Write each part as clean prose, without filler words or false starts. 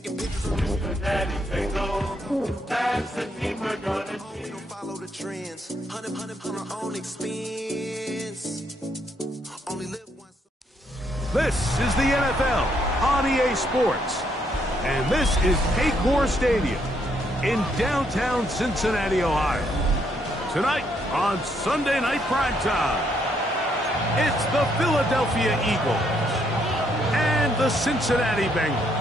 taking pictures of Cincinnati, take home. That's the team we're gonna choose. We don't follow the trends. 100 on our own expense. Only live once. This is the NFL on EA Sports. And this is Paycor Stadium in downtown Cincinnati, Ohio. Tonight on Sunday Night Primetime, it's the Philadelphia Eagles and the Cincinnati Bengals.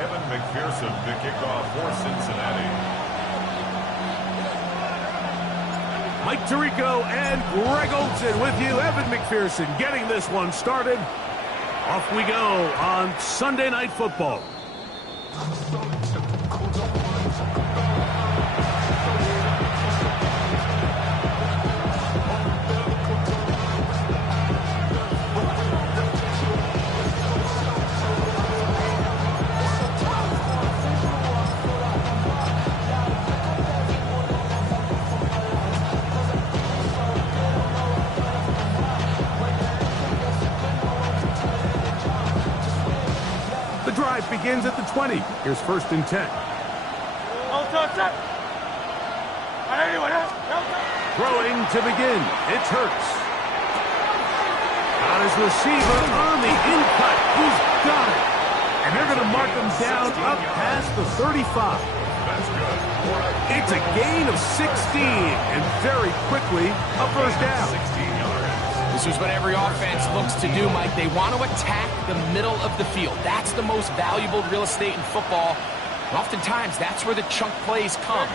Evan McPherson to kick off for Cincinnati. Mike Tirico and Greg Olsen with you. Evan McPherson getting this one started. Off we go on Sunday Night Football. Drive begins at the 20. Here's 1st and 10. Throwing to begin. It's Hurts. Got his receiver on the in-cut. He's got it. And they're going to mark him down up past the 35. That's good. It's a gain of 16, and very quickly a first down. 16 yards. This is what every offense looks to do, Mike. They want to attack the middle of the field. That's the most valuable real estate in football. And oftentimes, that's where the chunk plays come.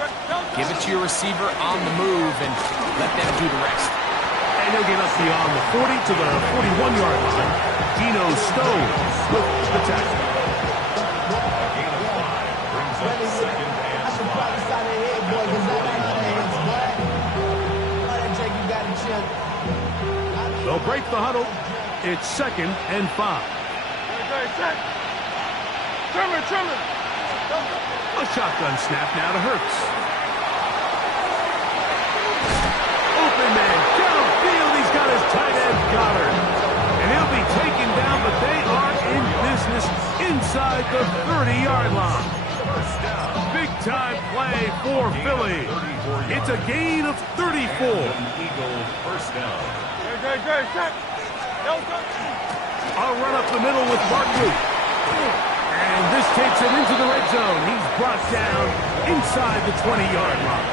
Give it to your receiver on the move and let them do the rest. And he'll get us beyond the 40 to the 41-yard line. Geno Stone with the tackle. A gain of 5 brings up 2nd and 5. They'll break the huddle. It's 2nd and 5. A shotgun snap now to Hurts. Open man downfield. He's got his tight end Goddard. And he'll be taken down, but they are in business inside the 30-yard line. Big-time play for Philly. It's a gain of 34. Eagle first down. I'll run up the middle with Barkley. And this takes him into the red zone. He's brought down inside the 20-yard line.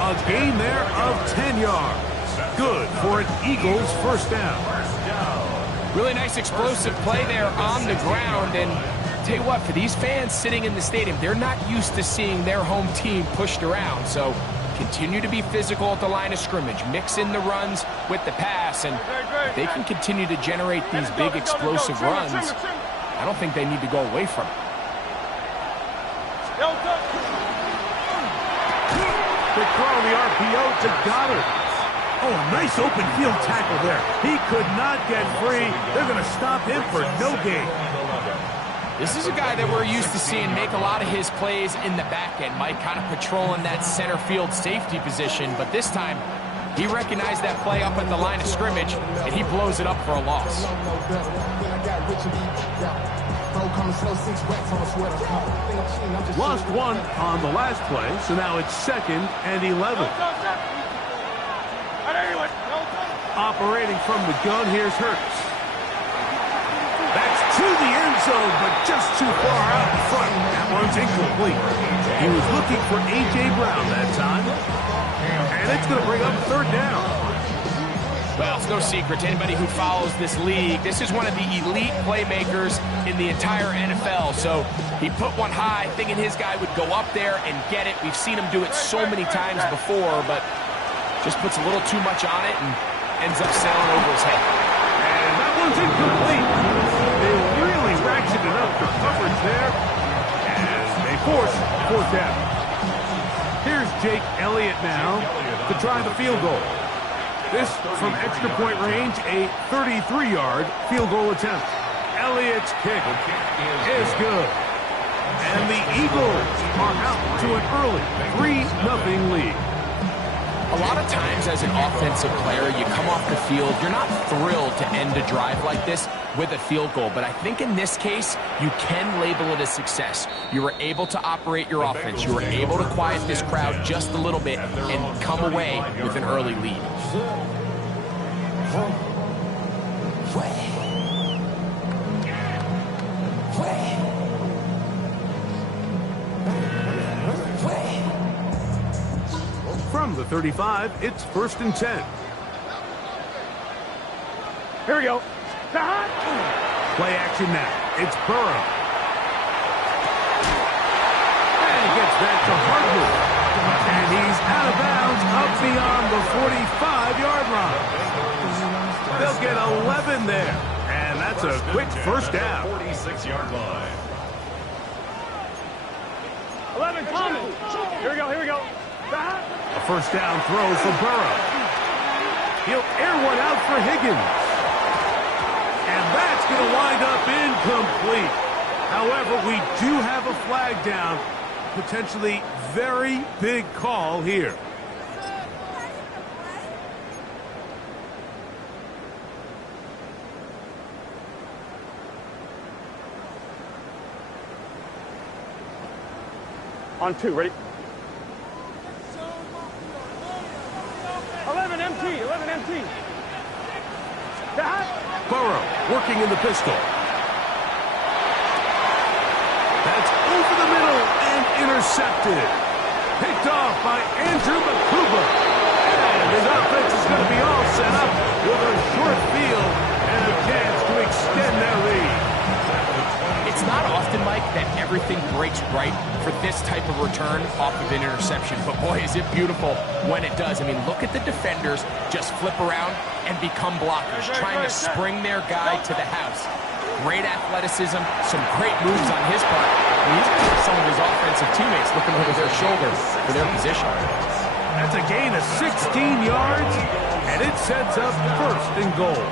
A gain there of 10 yards. Good for an Eagles first down. Really nice explosive play there on the ground. And tell you what, for these fans sitting in the stadium, they're not used to seeing their home team pushed around. So continue to be physical at the line of scrimmage. Mix in the runs with the pass. And if they can continue to generate these big explosive runs, I don't think they need to go away from it. Quick throw on the RPO to Goddard. Oh, a nice open field tackle there. He could not get free. They're going to stop him for no gain. This is a guy that we're used to seeing make a lot of his plays in the back end. Mike kind of patrolling that center field safety position, but this time he recognized that play up at the line of scrimmage, and he blows it up for a loss. Lost one on the last play, so now it's 2nd and 11. Operating from the gun, here's Hurts. That's to the end zone, but just too far out in front. That one's incomplete. He was looking for A.J. Brown that time. And it's going to bring up 3rd down. Well, it's no secret to anybody who follows this league. This is one of the elite playmakers in the entire NFL. So he put one high, thinking his guy would go up there and get it. We've seen him do it so many times before, but just puts a little too much on it and ends up sailing over his head. And that one's incomplete. They really ratcheted up the coverage there, and they force 4th down. Here's Jake Elliott now to try the field goal. This from extra point range, a 33-yard field goal attempt. Elliott's kick is good. And the Eagles are out to an early 3-0 lead. A lot of times as an offensive player, you come off the field, you're not thrilled to end a drive like this with a field goal. But I think in this case, you can label it a success. You were able to operate your offense. You were able to quiet this crowd just a little bit and come away with an early lead. From the 35, it's 1st and 10. Here we go. Play action now. It's Burrow. And he gets back to Hartwood. And he's out of bounds up beyond the 45-yard line. They'll get 11 there. And that's a quick first down. 46-yard line. 11 coming. Here we go, here we go. A first down throw for Burrow. He'll air one out for Higgins. And that's going to wind up incomplete. However, we do have a flag down. Potentially very big call here. On 2, ready? 11 MT, 11 MT. Burrow working in the pistol. That's over the middle and intercepted. Picked off by Andrew Makuba. And his offense is going to be all set up with a short field and a chance to extend their lead. It's not often, Mike, that everything breaks right for this type of return off of an interception. But boy, is it beautiful when it does. I mean, look at the defenders just flip around and become blockers, trying to spring their guy to the house. Great athleticism, some great moves on his part. He's got some of his offensive teammates looking over their shoulder for their position. That's a gain of 16 yards, and it sets up 1st and goal.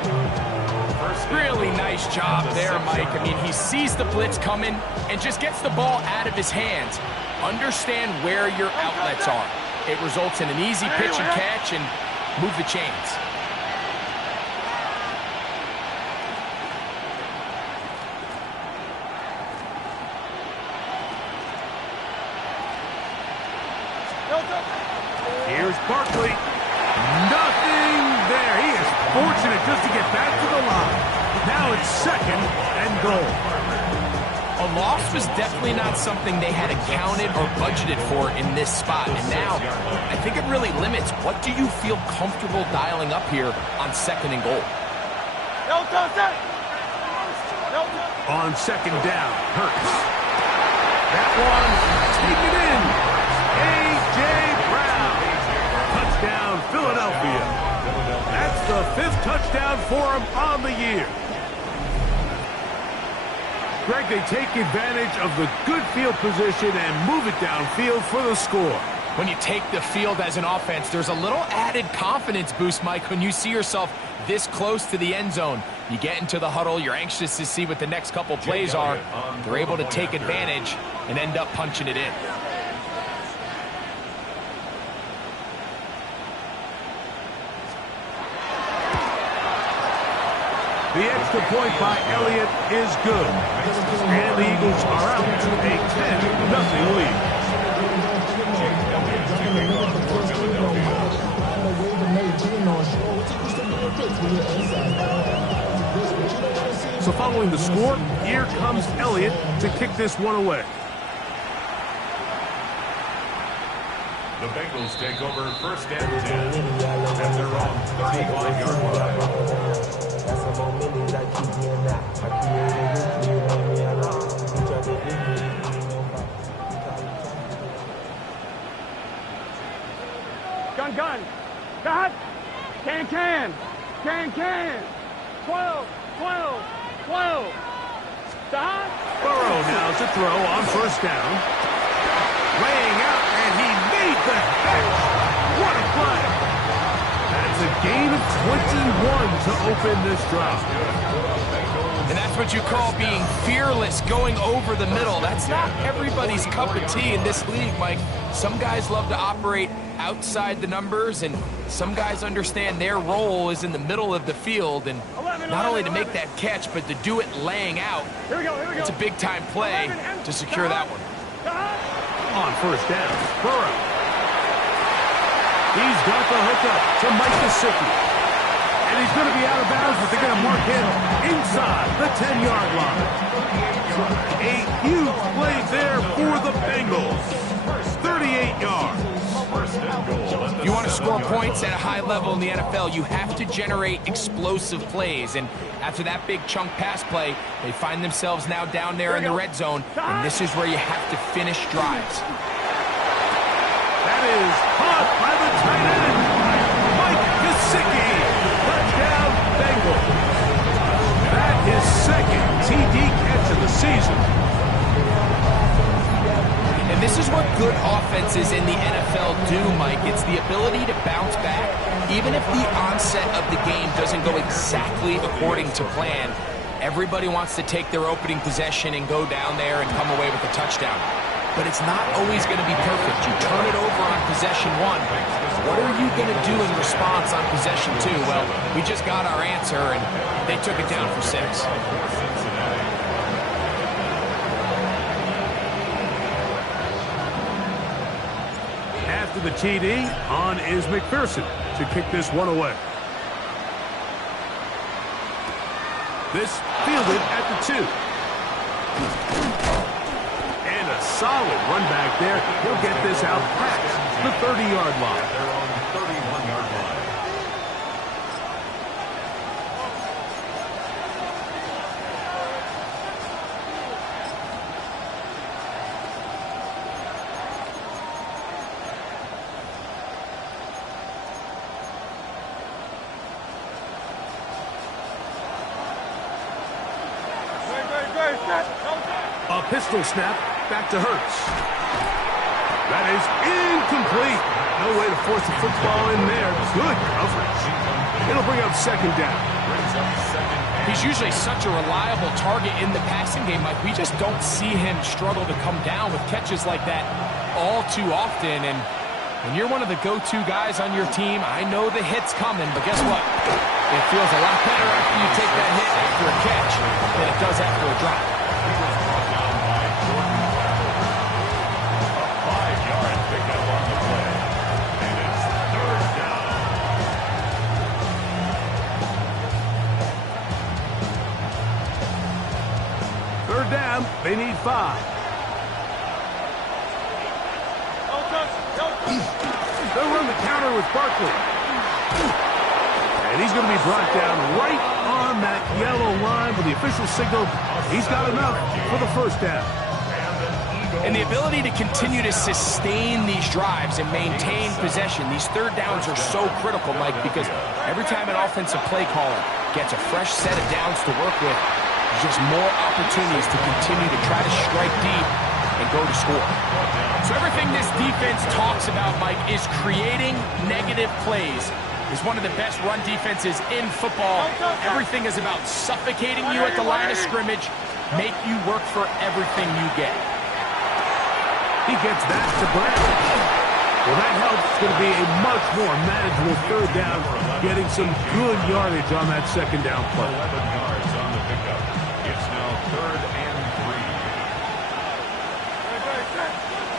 Really nice job there, Mike. I mean, he sees the blitz coming and just gets the ball out of his hands. Understand where your outlets are. It results in an easy pitch and catch and move the chains. Here's Barkley. Nothing there. He is fortunate just to get back to the line. Now it's 2nd and goal. A loss was definitely not something they had accounted or budgeted for in this spot. And now, I think it really limits what do you feel comfortable dialing up here on 2nd and goal. On 2nd down, Hurts. That one taken in. A.J. Brown. Touchdown, Philadelphia. That's the 5th touchdown for him on the year. Greg, they take advantage of the good field position and move it downfield for the score. When you take the field as an offense, there's a little added confidence boost, Mike, when you see yourself this close to the end zone. You get into the huddle, you're anxious to see what the next couple plays are. They're able to take advantage and end up punching it in. The extra point by Elliott is good. And the Eagles are out to a 10-0 lead. So following the score, here comes Elliott to kick this one away. The Bengals take over 1st and 10 at their own 35-yard line. Gun. Got. Can. 12. Stop. Burrow now to throw on 1st down. Laying out, and he made the catch. What a play. That's a gain of 21 to open this drive. And that's what you call being fearless, going over the middle. That's not everybody's cup of tea in this league, Mike. Some guys love to operate outside the numbers, and some guys understand their role is in the middle of the field, and not only to make that catch, but to do it laying out. Here we go. It's a big-time play to secure that one. On first down, Burrow. He's got the hookup to Mike Gesicki. And he's going to be out of bounds, but they're going to mark him inside the 10-yard line. A huge play there for the Bengals. 38 yards. If you want to score points at a high level in the NFL, you have to generate explosive plays. And after that big chunk pass play, they find themselves now down there in the red zone. And this is where you have to finish drives. That is caught by the tight end, Mike Gesicki. Touchdown, Bengals. That is second TD catch of the season. And this is what good offenses in the NFL do, Mike. It's the ability to bounce back. Even if the onset of the game doesn't go exactly according to plan, everybody wants to take their opening possession and go down there and come away with a touchdown. But it's not always going to be perfect. You turn it over on possession one. What are you going to do in response on possession two? Well, we just got our answer, and they took it down for 6. After the TD, on is McPherson to kick this one away. This fielded at the 2. And a solid run back there. He'll get this out past the 30-yard line. They're on the 31-yard line. A pistol snap back to Hurts. That is incomplete. No way to force the football in there. Good coverage. It'll bring up second down. He's usually such a reliable target in the passing game, Mike. We just don't see him struggle to come down with catches like that all too often. And when you're one of the go-to guys on your team, I know the hit's coming, but guess what? It feels a lot better after you take that hit after a catch than it does after a drop. He was brought down by Jordan Howard. A 5-yard pickup on the play. And it's third down. Third down, they need 5. They'll run the counter with Barkley. And he's going to be brought down right on that yellow line with the official signal. He's got enough for the first down. And the ability to continue to sustain these drives and maintain possession, these third downs are so critical, Mike, because every time an offensive play caller gets a fresh set of downs to work with, there's just more opportunities to continue to try to strike deep and go to score. So everything this defense talks about, Mike, is creating negative plays. Is one of the best run defenses in football. Everything is about suffocating you at the line of scrimmage, make you work for everything you get. He gets that to Brown. Well, that helps. It's going to be a much more manageable third down, getting some good yardage on that second down play. 11 yards on the pickup. It's now third and 3.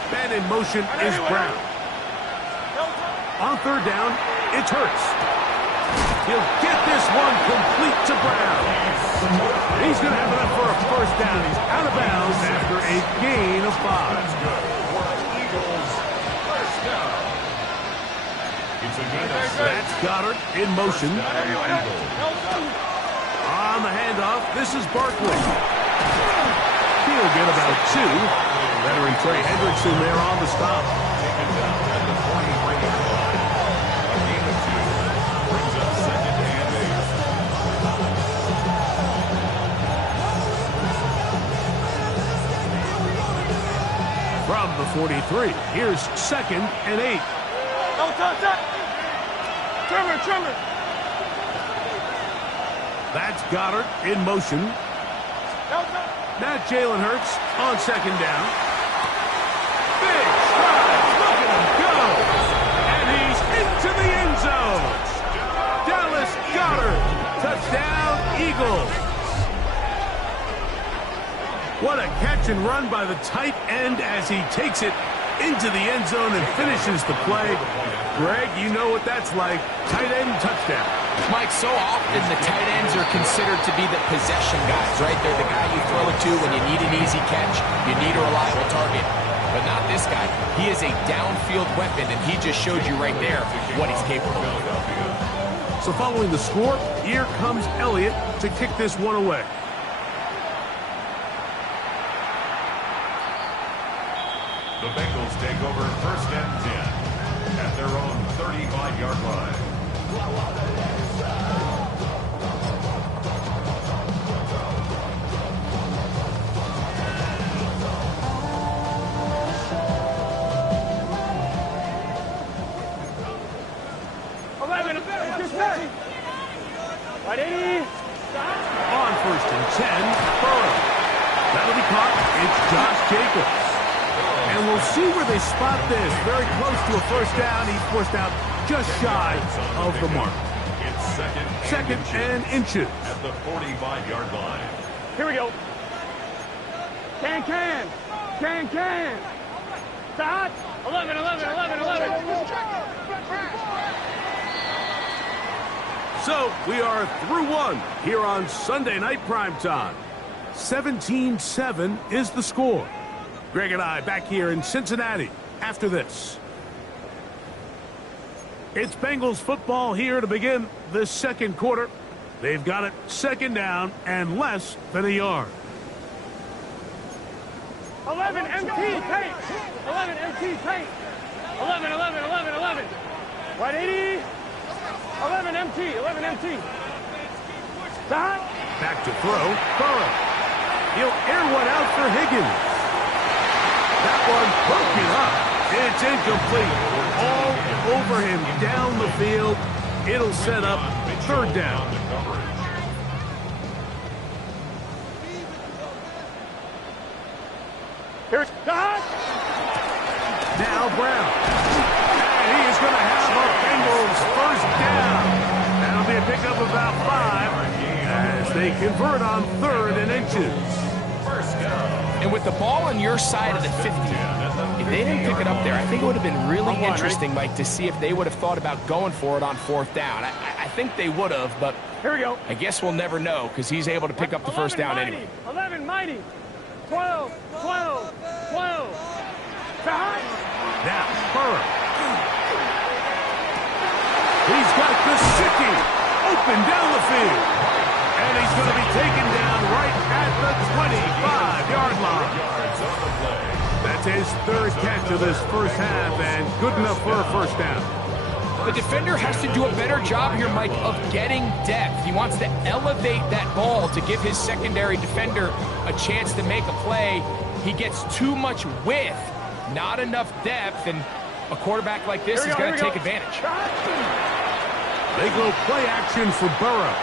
Man in motion is Brown. On third down, it's Hurts. He'll get this one complete to Brown. He's going to have enough for a first down. He's out of bounds after a gain of 5. That's good. For Eagles, first down. It's a gain of 6. That's Goddard in motion. On the handoff, this is Barkley. He'll get about 2. Veteran Trey Hendrickson there on the stop. Taken down at the 43-yard line. A gain of 2 brings up second and 8. From the 43, here's second and 8. Don't touch that. Trimmer. That's Goddard in motion. Now Jalen Hurts on second down. Big strides. Look at him go. And he's into the end zone. Dallas Goddard. Touchdown, Eagles. What a catch and run by the tight end as he takes it into the end zone and finishes the play. Greg, you know what that's like. Tight end touchdown. Mike, so often the tight ends are considered to be the possession guys, right? They're the guy you throw it to when you need an easy catch, you need a reliable target. But not this guy. He is a downfield weapon, and he just showed you right there what he's capable of. So following the score, here comes Elliott to kick this one away. The Bengals take over 1st and 10 at their own 35-yard line. On 1st and 10, Burrow. That'll be caught. It's Josh Jacobs. And we'll see where they spot this. Very close to a first down. He's forced out just shy of the mark. It's second and inches. At the 45-yard line. Here we go. Can. Start. 11. So we are through one here on Sunday Night Primetime. 17-7 is the score. Greg and I back here in Cincinnati after this. It's Bengals football here to begin the second quarter. They've got it second down and less than a yard. 11 MT paint. 11 MT paint. 11. Right 80. 11 MT. Stop. Back to throw. Burrow. He'll air one out for Higgins. That one broken up. It's incomplete. All over him down the field. It'll set up third down. Here's Stop. Now Brown. And he is going to have a Bengals first down. That'll be a pickup of about 5 as they convert on 3rd and inches. And with the ball on your side of the 50, if they didn't pick it up there, I think it would have been really interesting, Mike, to see if they would have thought about going for it on 4th down. I think they would have, but Here we go. I guess we'll never know because he's able to pick up the first down anyway. 11 mighty. 12. Stop. Now, Burrow. He's got Gesicki open down the field. And he's going to be taken down right at the 25-yard line. That's his 3rd catch of this first half and good enough for a first down. The defender has to do a better job here, Mike, of getting depth. He wants to elevate that ball to give his secondary defender a chance to make a play. He gets too much width, not enough depth, and a quarterback like this is going to take advantage. They go play action for Burrow.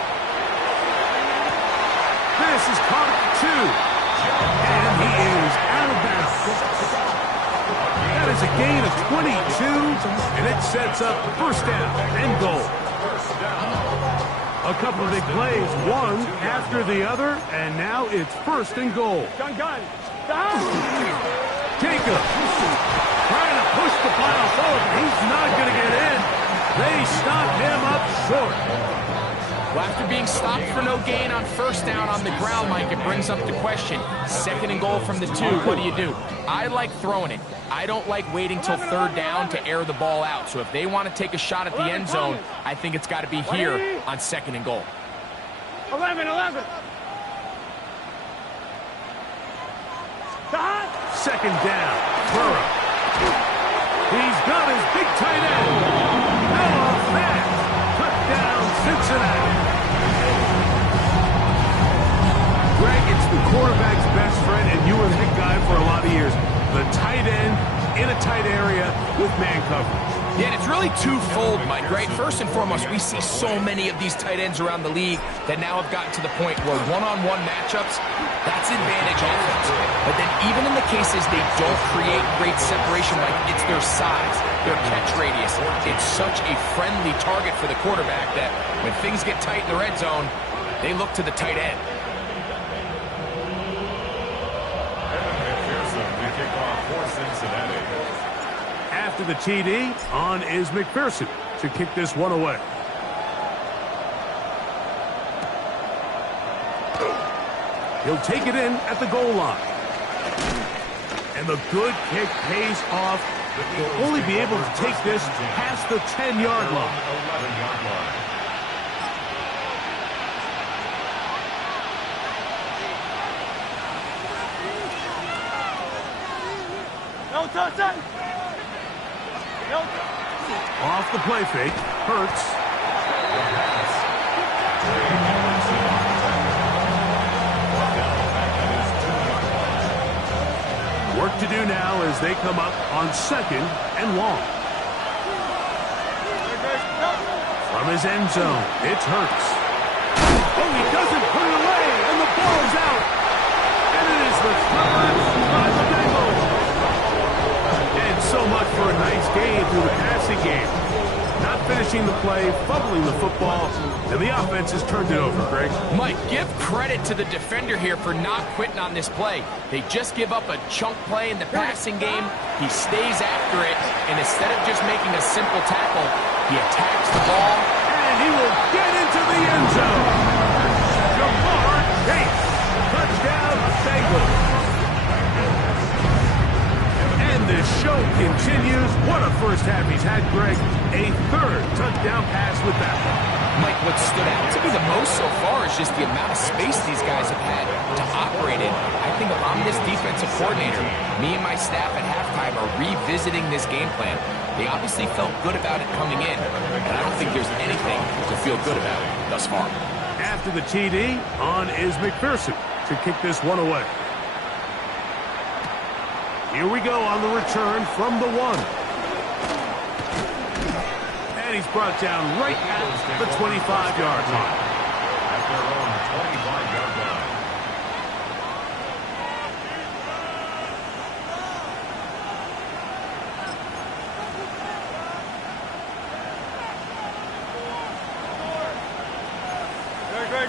This is caught at 2. And he is out of bounds. That is a gain of 22, and it sets up first down and goal. A couple of big plays, one after the other, and now it's 1st and goal. Gun. Stop. Jacobs trying to push the pile forward. He's not going to get in. They stop him up short. Well, after being stopped for no gain on first down on the ground, Mike, it brings up the question. 2nd and goal from the 2, what do? I like throwing it. I don't like waiting till 3rd down to air the ball out. So if they want to take a shot at the end zone, I think it's got to be here on 2nd and goal. 11. Stop. 2nd down. Burrow. He's got his big tight end. Now off that. Touchdown, Cincinnati. Greg, it's the quarterback's best friend, and you were the big guy for a lot of years. The tight end in a tight area with man coverage. Yeah, and it's really twofold, Mike, right? First and foremost, we see so many of these tight ends around the league that now have gotten to the point where one-on-one matchups, that's advantage offense. But then even in the cases they don't create great separation, Mike, it's their size, their catch radius. It's such a friendly target for the quarterback that when things get tight in the red zone, they look to the tight end. McPherson to kick off for Cincinnati. After the TD, on is McPherson to kick this one away. He'll take it in at the goal line. And the good kick pays off. He'll only be able to take this past the 10-yard line. 11-yard line. No touchdown. No. Off the play fake. Hurts. Work to do now as they come up on 2nd and long. From his end zone, it's Hurts. Oh, he doesn't put it away, and the ball is out. And it is the third by the Bengals. And so much for a nice game through the passing game. Not finishing the play, fumbling the football, and the offense has turned it over, Greg. Mike, give credit to the defender here for not quitting on this play. They just give up a chunk play in the passing game. He stays after it, and instead of just making a simple tackle, he attacks the ball. And he will get into the end zone. Jamar Chase. Touchdown, Bengals. And this show continues. What a first half he's had, Greg. A third touchdown pass with that one. Mike, what stood out to me the most so far is just the amount of space these guys have had to operate in. I think if I'm this defensive coordinator, me and my staff at halftime are revisiting this game plan. They obviously felt good about it coming in, and I don't think there's anything to feel good about thus far. After the TD, on is McPherson to kick this one away. Here we go on the return from the 1. And he's brought down right at the 25-yard line. At their own 25-yard line.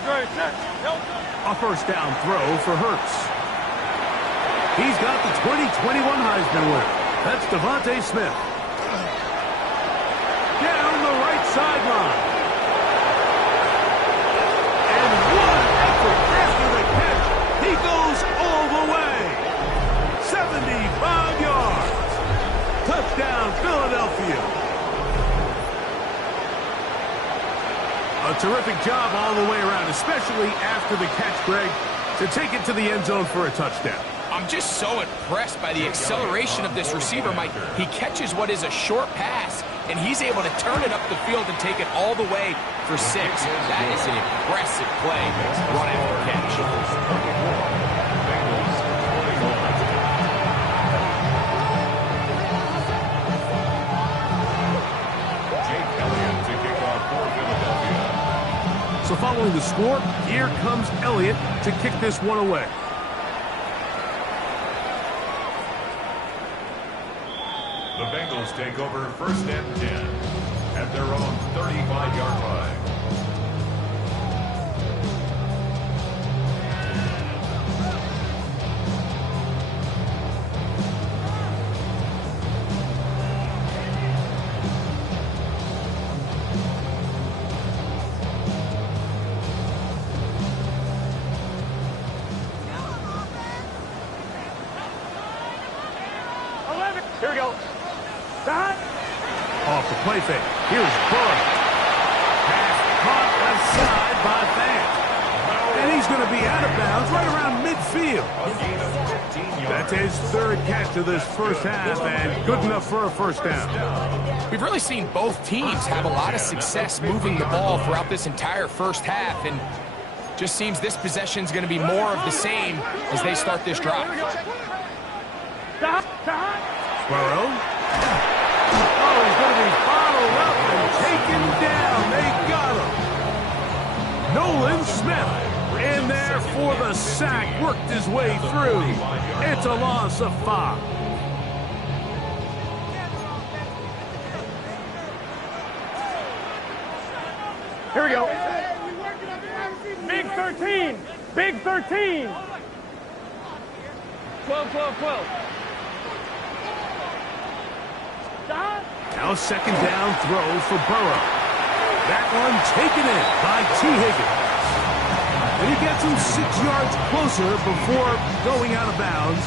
Great. A first down throw for Hurts. He's got the 2021 Heisman winner. That's Devontae Smith. Down the right sideline. And what an effort after the catch. He goes all the way. 75 yards. Touchdown, Philadelphia. A terrific job all the way around, especially after the catch, Greg, to take it to the end zone for a touchdown. I'm just so impressed by the acceleration of this receiver, Mike. He catches what is a short pass, and he's able to turn it up the field and take it all the way for 6. That is an impressive play, run after catch. So following the score, here comes Elliott to kick this one away. The Bengals take over 1st and 10 at their own 35-yard line. Here we go. Off the play fake. Here's Burrow. Pass caught aside by Fant. And he's going to be out of bounds right around midfield. That's his 3rd catch of this first half, and good enough for a first down. We've really seen both teams have a lot of success moving the ball throughout this entire first half, and just seems this possession's going to be more of the same as they start this drive. Burrow. Oh, he's going to be Nolan Smith in there for the sack, worked his way through. It's a loss of 5. Here we go. Big 13. Big 13. 12, 12, 12. Stop. Now second down throw for Burrow. That one taken in by T. Higgins. And he gets him 6 yards closer before going out of bounds.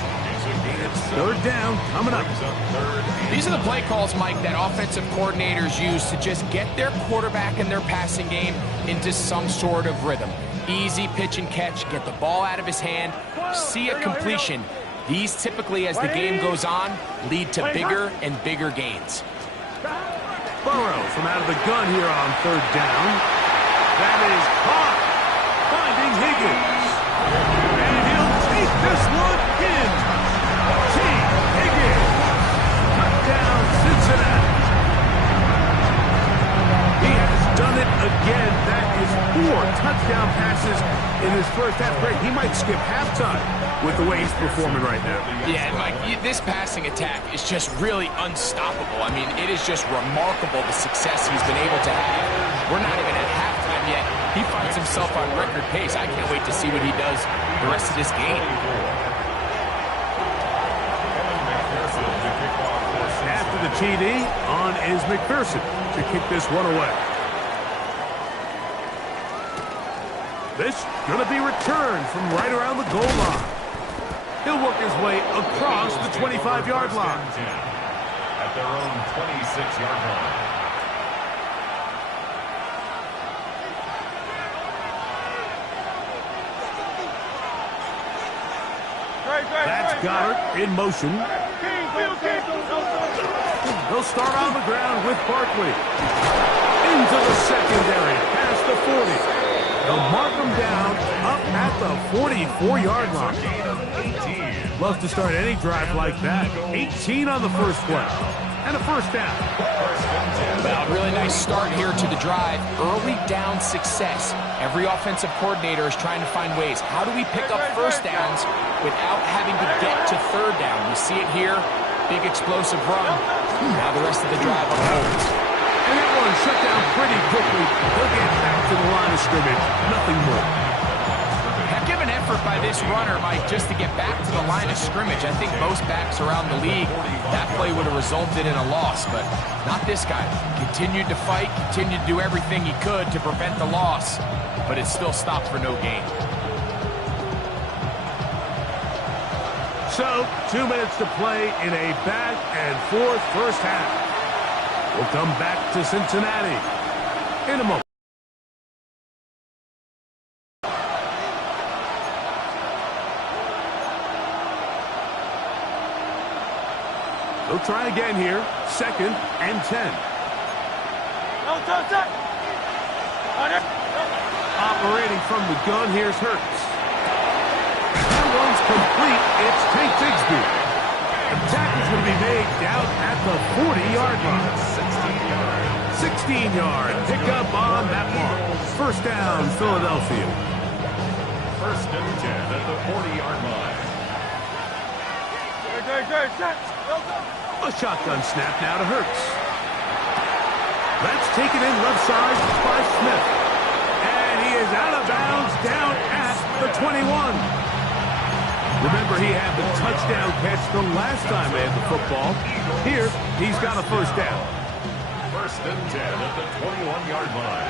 It's third down coming up. These are the play calls, Mike, that offensive coordinators use to just get their quarterback and their passing game into some sort of rhythm. Easy pitch and catch, get the ball out of his hand, see a completion. These typically, as the game goes on, lead to bigger and bigger gains. Burrow from out of the gun here on third down. That is caught, finding Higgins. And he'll take this one in. T. Higgins. Touchdown, Cincinnati. He has done it again. That is 4 touchdown passes in his first half. Great. He might skip halftime with the way he's performing right now. Yeah, and Mike, this passing attack is just really unstoppable. I mean, it is just remarkable the success he's been able to have. We're not even at halftime yet. He finds himself on record pace. I can't wait to see what he does the rest of this game. After the TD, on is McPherson to kick this one away. This going to be returned from right around the goal line. He'll work his way across the 25-yard line. At their own 26-yard line. That's Goddard in motion. They'll start on the ground with Barkley. Into the secondary, past the 40. They'll mark him down up at the 44-yard line. Love to start any drive like that. 18 on the first play. And a first down. Well, really nice start here to the drive. Early down success. Every offensive coordinator is trying to find ways. How do we pick up first downs without having to get to third down? We see it here. Big explosive run. Now the rest of the drive unfolds. And that one shut down pretty quickly. They'll get back to the line of scrimmage. Nothing more. Heck of an effort by this runner, Mike, just to get back to the line of scrimmage. I think most backs around the league, that play would have resulted in a loss, but not this guy. Continued to fight, continued to do everything he could to prevent the loss, but it still stopped for no gain. So, 2 minutes to play in a back-and-forth first half. We'll come back to Cincinnati in a moment. They'll try again here. 2nd and 10. Operating from the gun, here's Hurts. That one's complete. It's Tank Bigsby. The tackle's going to be made down at the 40-yard line. 16-yard pickup on that mark. First down, Philadelphia. 1st and 10 at the 40-yard line. A shotgun snap now to Hurts. That's taken in left side by Smith. And he is out of bounds down at the 21. Remember, he had the touchdown catch the last time they had the football. Here, he's got a first down. 1st and 10 at the 21-yard line.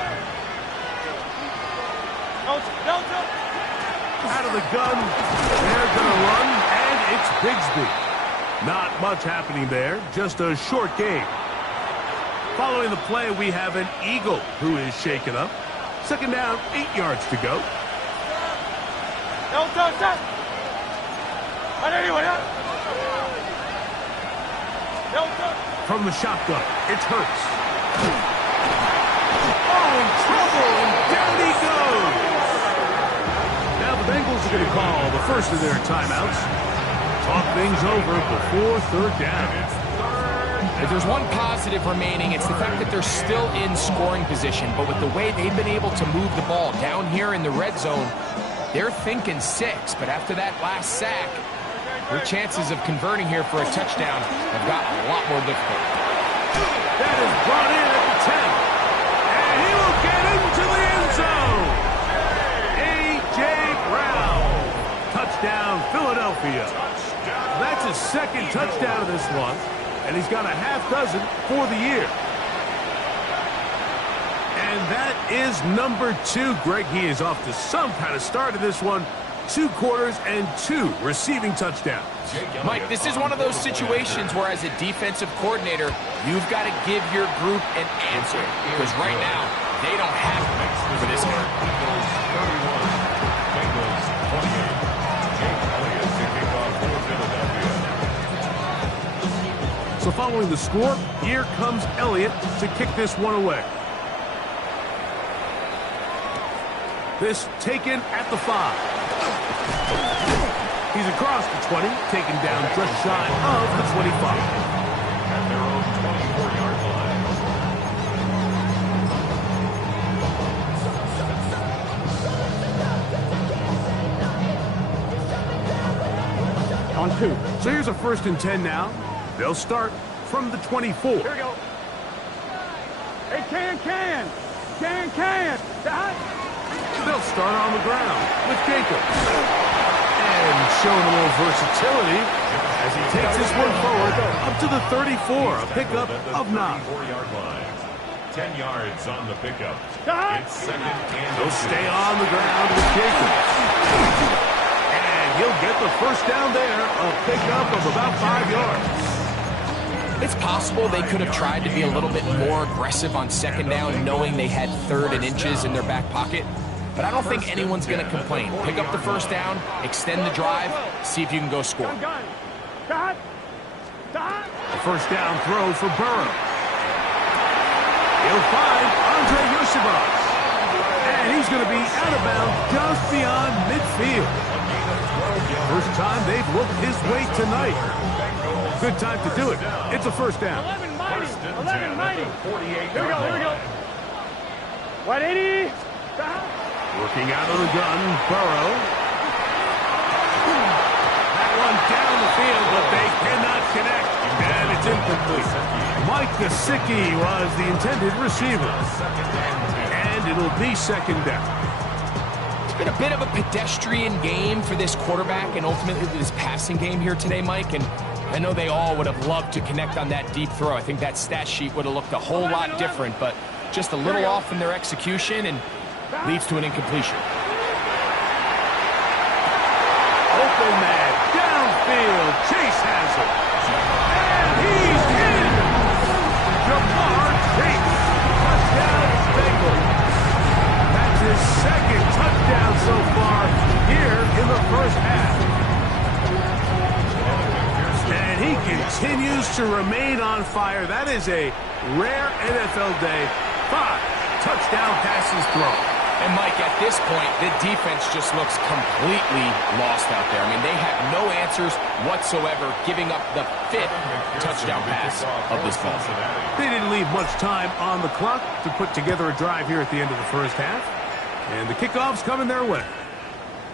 Out of the gun, they're going to run, and it's Bigsby. Not much happening there, just a short game. Following the play, we have an Eagle who is shaken up. 2nd down, 8 yards to go. From the shotgun, it's Hurts. Oh, in trouble, and down he goes. Now the Bengals are going to call the first of their timeouts. Talk things over before third down. If there's one positive remaining, it's the fact that they're still in scoring position. But with the way they've been able to move the ball down here in the red zone, they're thinking 6. But after that last sack, their chances of converting here for a touchdown have gotten a lot more difficult. That is brought in at the 10. And he will get into the end zone. A.J. Brown. Touchdown, Philadelphia. That's his second touchdown of this one. And he's got a half dozen for the year. And that is number 2. Greg, he is off to some kind of start in this one. 2 quarters and 2 receiving touchdowns. Mike, this is one of those situations where as a defensive coordinator, you've got to give your group an answer. Because right now, they don't have it for this game. So following the score, here comes Elliott to kick this one away. This taken at the 5. He's across the 20, taken down just shy of the 25. At their own 24-yard On 2. So here's a 1st and 10 now. They'll start from the 24. Here we go. Hey, can. Dot. They'll start on the ground with Jacobs. And showing a little versatility as he takes this one forward up to the 34, a pickup of 9. 4-yard line. 10 yards on the pickup. It's 2nd and They'll stay on the ground with Jacobs. And he'll get the 1st down there, a pickup of about 5 yards. It's possible they could have tried to be a little bit more aggressive on 2nd down, knowing they had 3rd and inches in their back pocket. But I don't think anyone's going to complain. Pick up the 1st down, extend the drive, see if you can go score. Dot. A 1st down throw for Burrow. He'll find Andre Yosibas. And he's going to be out of bounds just beyond midfield. First time they've looked his way tonight. Good time to do it. It's a 1st down. 11 mighty. Here we go. 180. Working out of the gun, Burrow. That one down the field, but they cannot connect. And it's incomplete. Mike Gesicki was the intended receiver. And it'll be 2nd down. It's been a bit of a pedestrian game for this quarterback and ultimately this passing game here today, Mike. And I know they all would have loved to connect on that deep throw. I think that stat sheet would have looked a whole lot different, but just a little off in their execution and leads to an incompletion. Open man, downfield, Chase has it. And he's in! Jamar Chase, touchdown Bengals. That's his 2nd touchdown so far here in the 1st half. And he continues to remain on fire. That is a rare NFL day. 5 touchdown passes thrown. And, Mike, at this point, the defense just looks completely lost out there. I mean, they have no answers whatsoever, giving up the 5th touchdown pass of this ball. They didn't leave much time on the clock to put together a drive here at the end of the 1st half. And the kickoff's coming their way.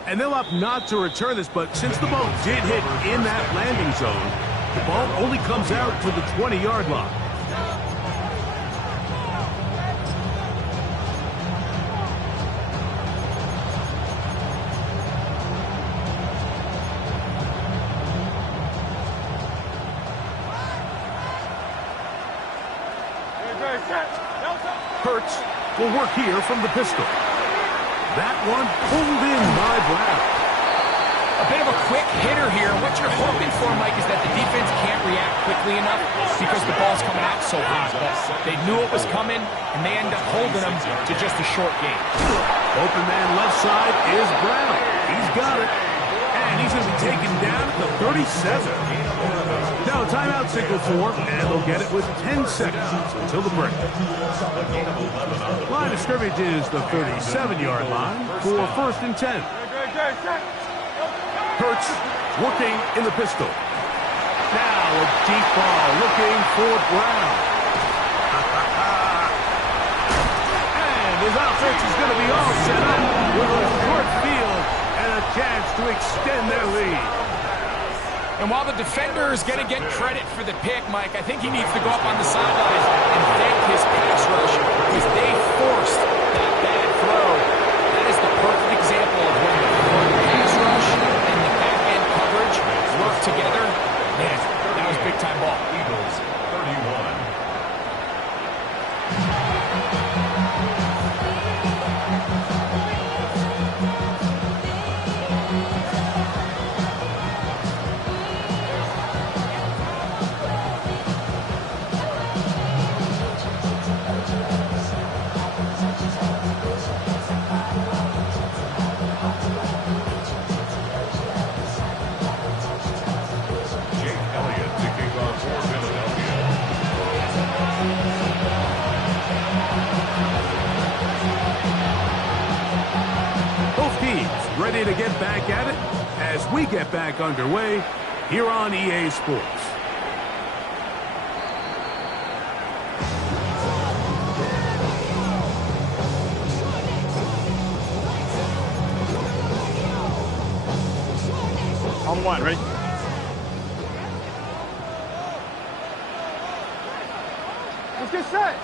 And they'll opt not to return this, but since the ball did hit in that landing zone, the ball only comes out to the 20-yard line. Hurts will work here from the pistol. That one pulled in by Brown. A bit of a quick hitter here. What you're hoping for, Mike, is that the defense can't react quickly enough because the ball's coming out so hot. But they knew it was coming, and they end up holding them to just a short game. Open man left side is Brown. He's got it. And he's going to be taken down at the 37. Now timeout signal for, and they'll get it with 10 seconds until the break. Line of scrimmage is the 37-yard line for 1st and 10. Hurts working in the pistol. Now a deep ball looking for Brown. And his offense is going to be all set up with a short field and a chance to extend their lead. And while the defender is going to get credit for the pick, Mike, I think he needs to go up on the sidelines and thank his pass rush because they forced that bad throw. That is the perfect example of when the front pass rush and the back-end coverage work together. Man, that was big-time ball. Eagles, 31. Ready to get back at it as we get back underway here on EA Sports. On one, ready? Let's get set.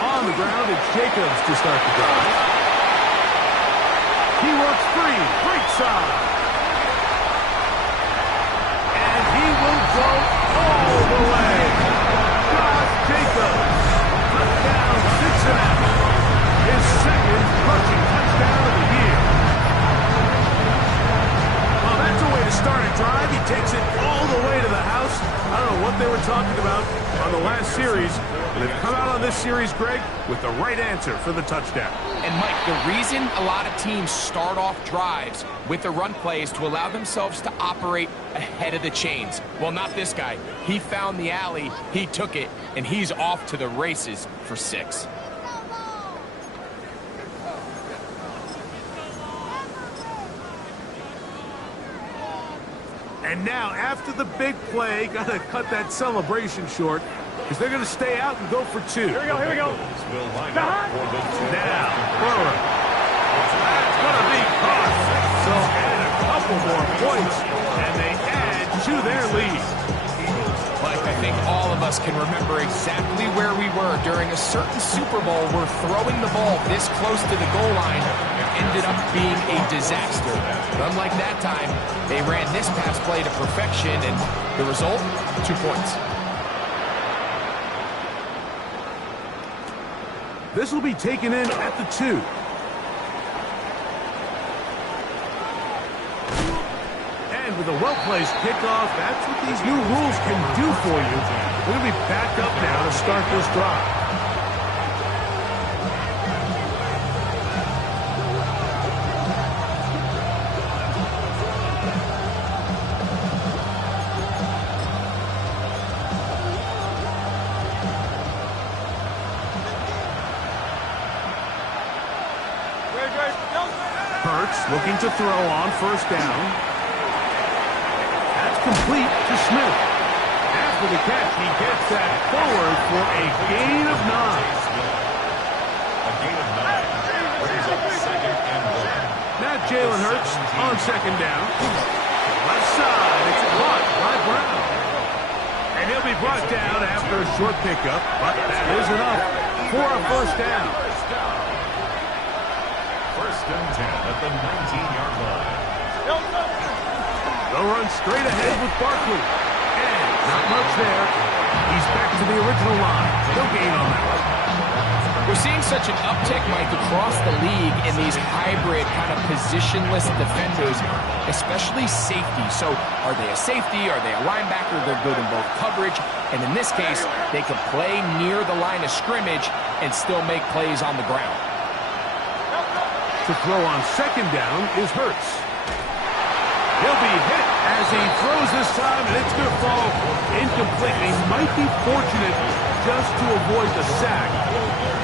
On the ground, it's Jacobs to start the drive. He works free, right side. And he will go all the way. Josh Jacobs, touchdown Cincinnati. His second rushing touchdown of the year. Well, that's a way to start a drive. He takes it all the way to the house. I don't know what they were talking about on the last series. They've come out on this series, Greg, with the right answer for the touchdown. And, Mike, the reason a lot of teams start off drives with the run play is to allow themselves to operate ahead of the chains. Well, not this guy. He found the alley, he took it, and he's off to the races for 6. And now, after the big play, got to cut that celebration short because they're going to stay out and go for 2. Here we go, here we go. Will line up for the Now, Burrow. That's going to be caught. So add a couple more points, and they add to their lead. Mike, I think all of us can remember exactly where we were during a certain Super Bowl where throwing the ball this close to the goal line ended up being a disaster. But unlike that time, they ran this pass play to perfection, and the result, 2 points. This will be taken in at the 2. And with a well-placed kickoff, that's what these new rules can do for you. We're going to be back up now to start this drive. Hurts looking to throw on first down. That's complete to Smith. After the catch, he gets that forward for a gain of 9. A gain of 9. Brings up 2nd and 1. Now Jalen Hurts on second down. Left side, it's caught by Brown. And he'll be brought down after a short pickup, but that is enough for a first down. 1st and 10 at the 19-yard line. They'll run straight ahead with Barkley. And not much there. He's back to the original line. No gain on that one. We're seeing such an uptick, Mike, across the league in these hybrid kind of positionless defenders, especially safety. So are they a safety? Are they a linebacker? They're good in both coverage. And in this case, they can play near the line of scrimmage and still make plays on the ground. To throw on second down is Hurts. He'll be hit as he throws this time, and it's going to fall incomplete. He might be fortunate just to avoid the sack,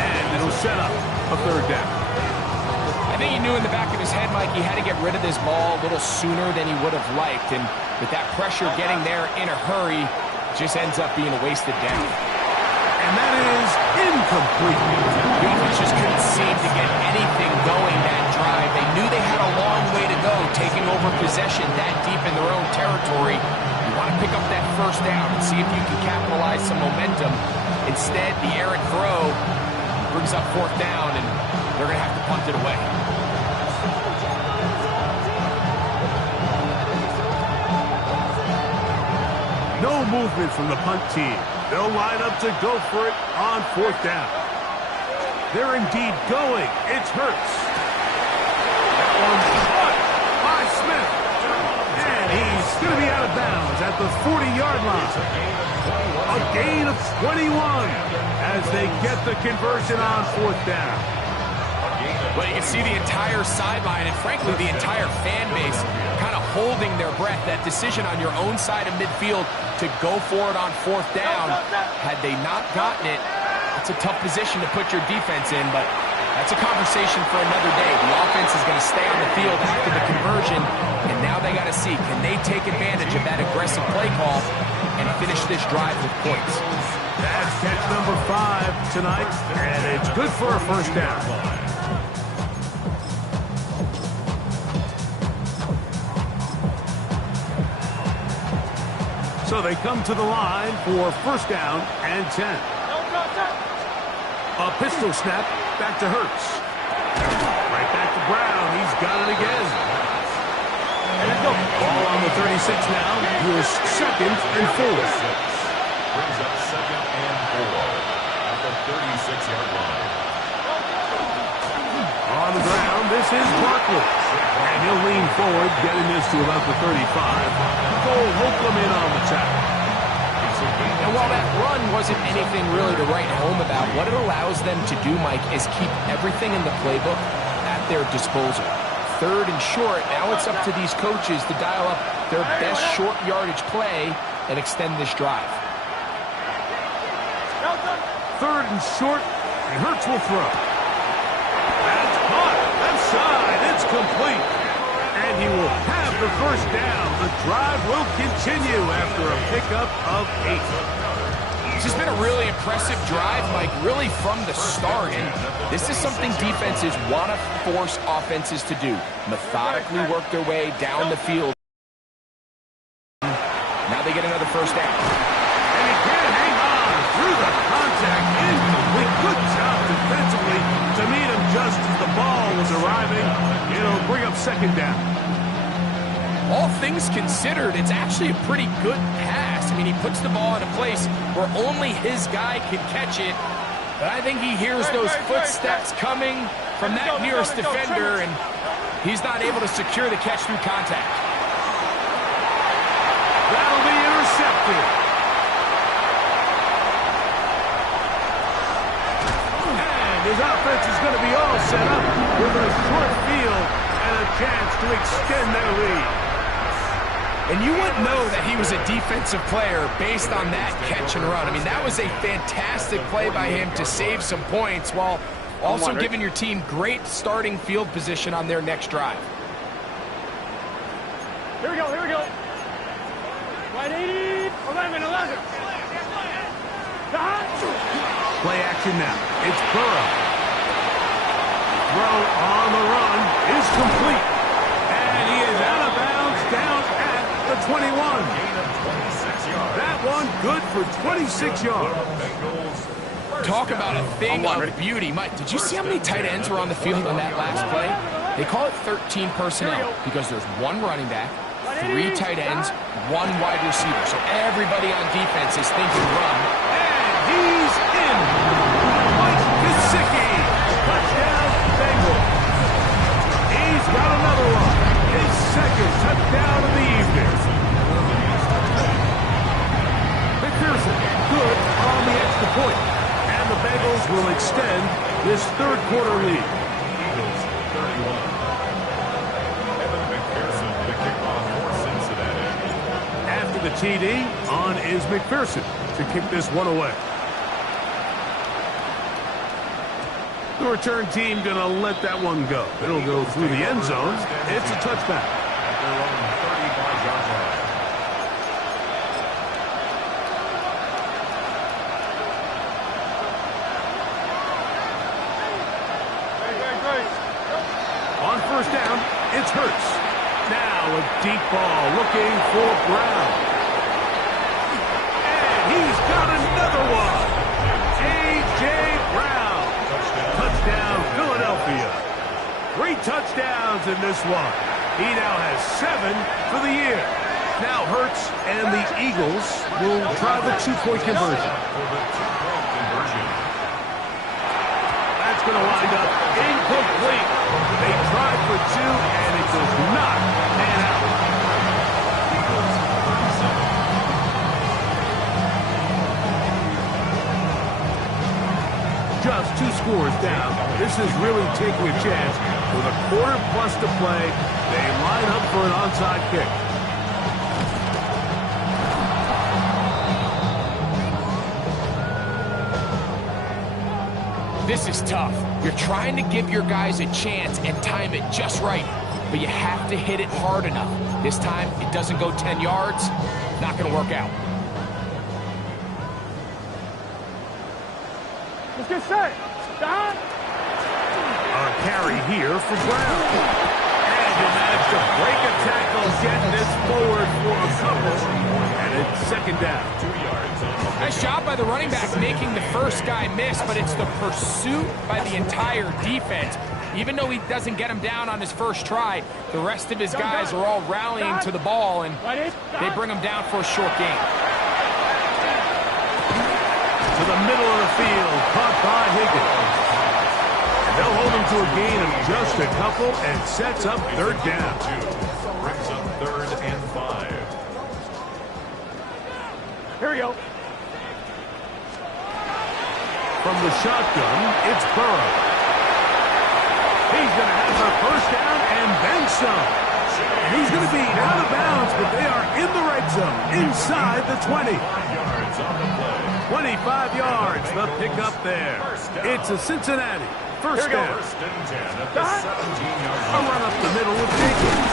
and it'll set up a third down. I I think he knew in the back of his head, Mike, he had to get rid of this ball a little sooner than he would have liked. And with that pressure getting there in a hurry, just ends up being a wasted down. And that is incomplete. The offense just couldn't seem to get anything going that drive. They knew they had a long way to go, taking over possession that deep in their own territory. You want to pick up that first down and see if you can capitalize some momentum. Instead, the errant throw brings up fourth down, and they're going to have to punt it away. No movement from the punt team. They'll line up to go for it on fourth down. They're indeed going. It's Hurts. That one's caught by Smith. And he's going to be out of bounds at the 40-yard line. A gain of 21 as they get the conversion on fourth down. Well, you can see the entire sideline and, frankly, the entire fan base kind of holding their breath. That decision on your own side of midfield to go for it on fourth down. Had they not gotten it, it's a tough position to put your defense in, but that's a conversation for another day. The offense is going to stay on the field after the conversion, and now they got to see, can they take advantage of that aggressive play call and finish this drive with points? That's catch number 5 tonight, and it's good for a first down. So they come to the line for first down and 10. A pistol snap back to Hurts. Right back to Brown. He's got it again. Ball on the 36 now. Here's second and 4. Brings up second and 4 at the 36-yard line. On the ground, this is Barkley. And he'll lean forward, getting this to about the 35. Cole Holcomb in on the tackle. And while that run wasn't anything really to write home about, what it allows them to do, Mike, is keep everything in the playbook at their disposal. Third and short, now it's up to these coaches to dial up their best short yardage play and extend this drive. Third and short, and Hurts will throw. That's caught. Left side. It's complete. And he will have the first down. The drive will continue after a pickup of 8. This has been a really impressive drive, Mike, really from the start. And this is something defenses want to force offenses to do. Methodically work their way down the field. Now they get another first down. And he can hang on through the contact. Incomplete. Good job defensively to meet him just as the ball was arriving. It'll bring up second down. All things considered, it's actually a pretty good pass. I mean, he puts the ball in a place where only his guy can catch it. But I think he hears those footsteps coming from that nearest defender, and he's not able to secure the catch through contact. That'll be intercepted. And his offense is going to be all set up with a short field and a chance to extend their lead. And you wouldn't know that he was a defensive player based on that catch and run. I mean, that was a fantastic play by him to save some points while also giving your team great starting field position on their next drive. Here we go, here we go. 180, 11. Play action now. It's Burrow. Throw on the run is complete. And he is out of bounds down at the 21. That one good for 26 yards. Talk about a thing of beauty. Mike, did you see how many tight ends were on the field on that last play? They call it 13 personnel because there's one running back, 3 tight ends, 1 wide receiver. So everybody on defense is thinking run. And he's in. Mike Gesicki. Touchdown, Bengals. He's got another one. His second touchdown of the evening. McPherson, good on the extra point. And the Bengals will extend this third quarter lead. Eagles 31. Evan McPherson to kick off for Cincinnati. After the TD, on is McPherson to kick this one away. The return team going to let that one go. It'll go through the end zone. It's a touchback. At their own 35-yard line. On first down, it's Hurts. Now a deep ball looking for Brown. And he's got another one. A.J. Brown. Touchdown, Philadelphia. 3 touchdowns in this one. He now has 7 for the year. Now Hurts and the Eagles will try the 2-point conversion. That's going to wind up incomplete. They tried for 2, and it does not pan out. Just 2 scores down. This is really taking a chance. With a quarter plus to play, they line up for an onside kick. This is tough. You're trying to give your guys a chance and time it just right, but you have to hit it hard enough. This time, it doesn't go 10 yards. Not going to work out. Let's get set. Stop. A carry here for Brown. And he managed to break a tackle, getting this forward for a couple. And it's second down. 2 yards on the Nice job by the running back making the first guy miss, but it's the pursuit by the entire defense. Even though he doesn't get him down on his first try, the rest of his guys are all rallying to the ball, and they bring him down for a short gain. To the middle of the field, caught by Higgins. They'll hold him to a gain of just a couple and sets up third down. 2. Brings up 3rd and 5. Here we go. From the shotgun, it's Burrow. He's going to have a first down and then some. And he's going to be out of bounds, but they are in the red zone, inside the 20. 5 yards on the play. 25 yards, the pickup there. It's a Cincinnati first down. 1st and 10 at the 17-yard A line. run up the middle with Jenkins.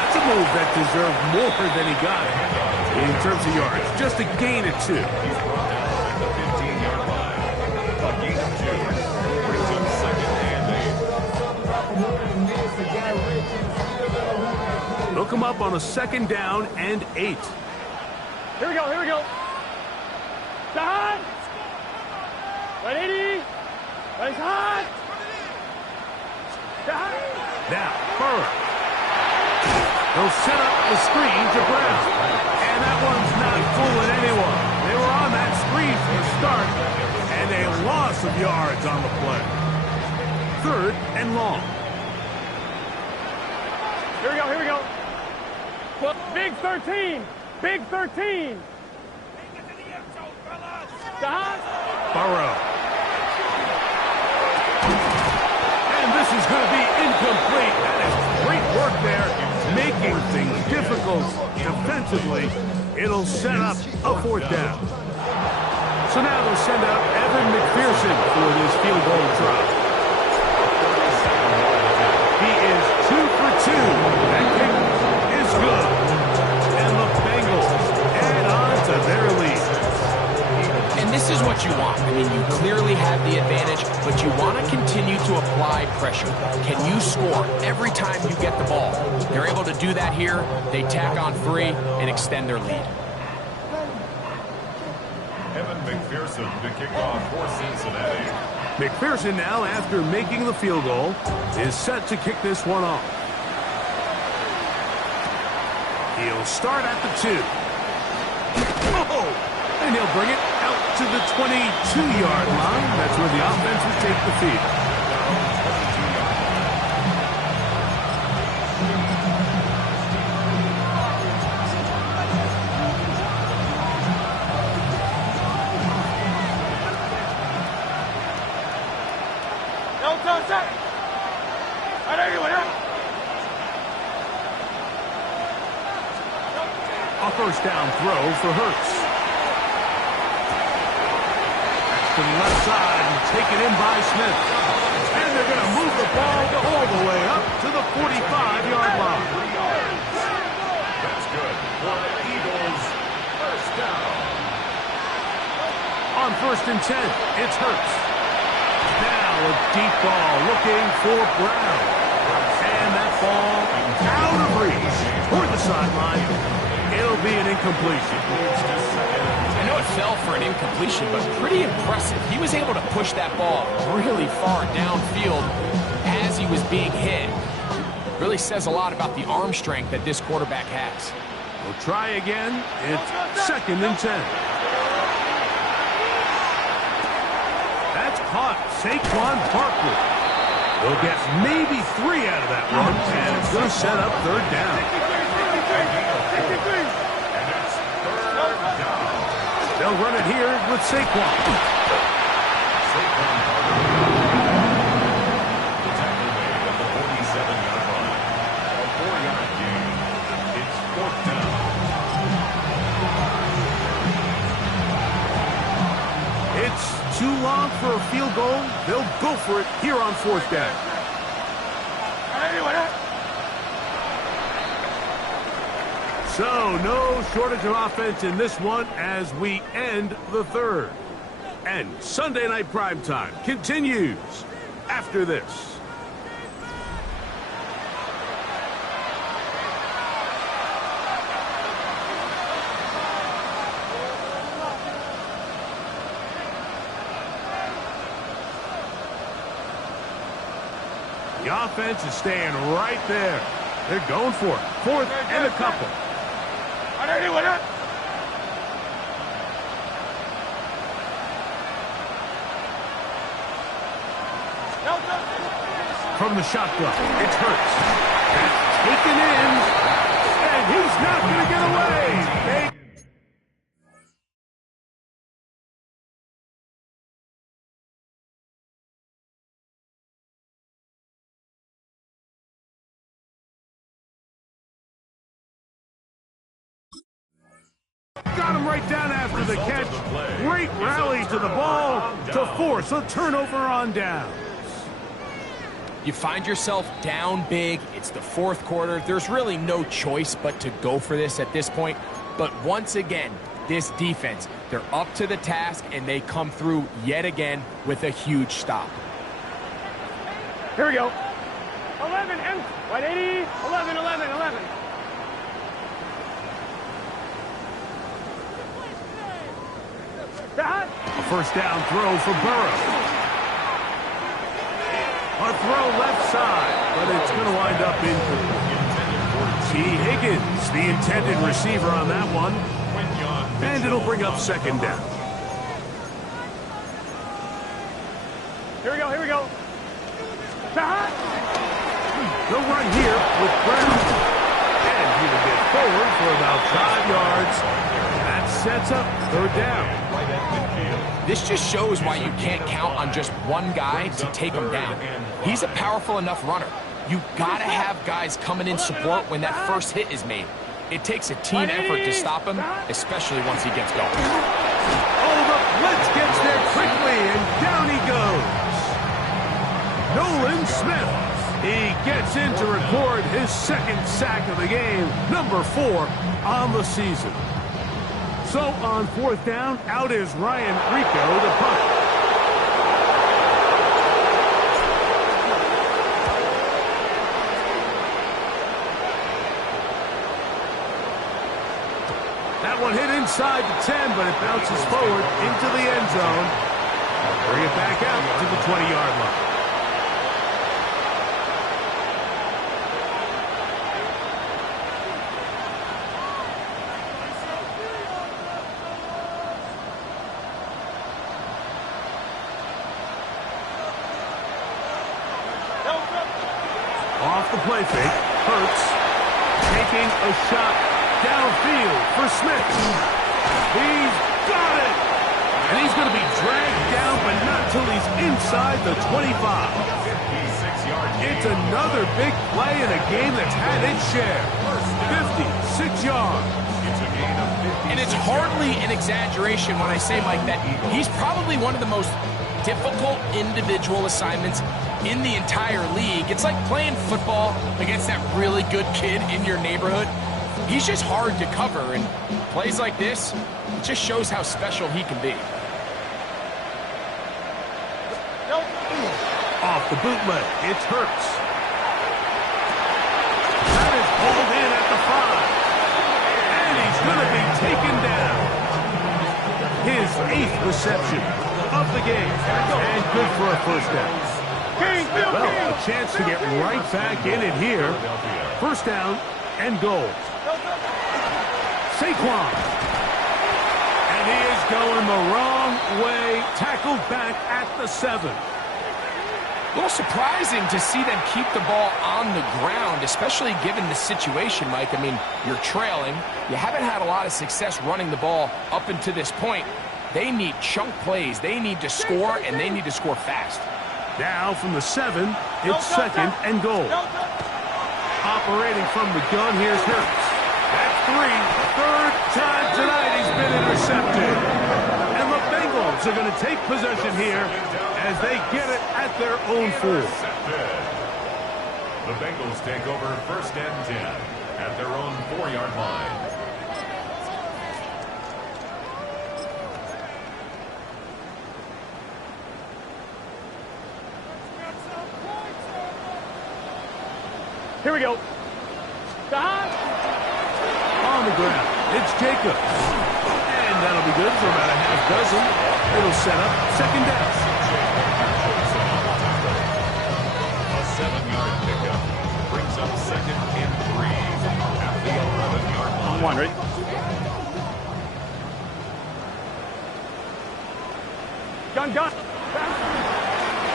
That's a move that deserved more than he got in terms of yards. Just a gain of 2. He's brought down at the 15-yard line. A gain of 2. Brings up 2nd and 8. They'll come up on a second down and 8. Here we go. Here we go. Stop. 180. Nice hot. Stop. Now, Burrow. They'll set up the screen to Brown. And that one's not fooling anyone. They were on that screen from the start, and a loss of yards on the play. 3rd and long. Here we go. Here we go. Big 13. Big 13. Stop. Burrow. And this is going to be incomplete. That is great work there, making things difficult defensively. It'll set up a 4th down. So now they'll send out Evan McPherson for this field goal try. He is 2 for 2. That kick is good. And the Bengals add on to their lead. And this is what you want. I mean, you clearly have the advantage, but you want to continue to apply pressure. Can you score every time you get the ball? They're able to do that here. They tack on 3 and extend their lead. Evan McPherson to kick off for Cincinnati. McPherson now, after making the field goal, is set to kick this one off. He'll start at the 2. Oh! And he'll bring it out to the 22-yard line. That's where the offense will take the field. A first down throw for Hurts. from the left side and taken in by Smith. And they're going to move the ball all the way up to the 45-yard line. That's good. For the Eagles, first down. On 1st and 10, it's Hurts. Now a deep ball looking for Brown. And that ball out of reach toward the sideline. It'll be an incompletion. I know it fell for an incompletion, but pretty impressive. He was able to push that ball really far downfield as he was being hit. Really says a lot about the arm strength that this quarterback has. We'll try again. It's 2nd and 10. That's caught. Saquon Barkley. They'll get maybe 3 out of that run, and it's going to set up 3rd down. They'll run it here with Saquon. The tackle made at the 47-yard line. A 4-yard gain. It's 4th down. It's too long for a field goal. They'll go for it here on 4th down. So, no shortage of offense in this one as we end the 3rd. And Sunday Night Primetime continues after this. The offense is staying right there. They're going for it. 4th and a couple. From the shotgun, it's Hurts. That's taken in, and he's not going to get away. Got him right down after the catch. Great rally to the ball to force a turnover on down. You find yourself down big. It's the 4th quarter. There's really no choice but to go for this at this point. But once again, this defense, they're up to the task, and they come through yet again with a huge stop. Here we go. 11, M. 180, 11, 11, 11. A 1st down throw for Burrow. A throw left side, but it's going to wind up incomplete. T. Higgins, the intended receiver on that one. And it'll bring up 2nd down. Here we go, here we go. They'll run here with Brown. And he will get forward for about 5 yards. That sets up 3rd down. This just shows why you can't count on just one guy to take him down. He's a powerful enough runner. You gotta have guys coming in support when that first hit is made. It takes a team effort to stop him, especially once he gets going. Oh, the blitz gets there quickly, and down he goes. Nolan Smith. He gets in to record his 2nd sack of the game, number 4 on the season. So on 4th down, out is Ryan Rico, the punt. That one hit inside the 10, but it bounces forward into the end zone. Bring it back out to the 20-yard line. Off the play fake, Hurts taking a shot downfield for Smith. He's got it! And he's going to be dragged down, but not till he's inside the 25. It's another big play in a game that's had its share. 56 yards. It's a gain of 56. And it's hardly an exaggeration when I say, Mike, that he's probably one of the most difficult individual assignments in the entire league. It's like playing football against that really good kid in your neighborhood. He's just hard to cover, and plays like this, it just shows how special he can be. Off the bootleg, it's Hurts. That is pulled in at the 5. And he's going to be taken down. His 8th reception of the game. And good for a first down. Well, a chance to get right back in it here. First down and goal. Saquon. And he is going the wrong way. Tackled back at the 7. A little surprising to see them keep the ball on the ground, especially given the situation, Mike. I mean, you're trailing. You haven't had a lot of success running the ball up until this point. They need chunk plays. They need to score, and they need to score fast. Now from the 7, it's second and goal. Operating from the gun, here's Hurts. That's 3. Third time tonight he's been intercepted. And the Bengals are going to take possession here as they get it at their own 4. The Bengals take over first and 10 at their own 4-yard line. Here we go. On the ground, it's Jacobs. And that'll be good for about a half dozen. It'll set up second down. A 7-yard pickup brings up second and 3 at the 11-yard line. One, ready? Gun.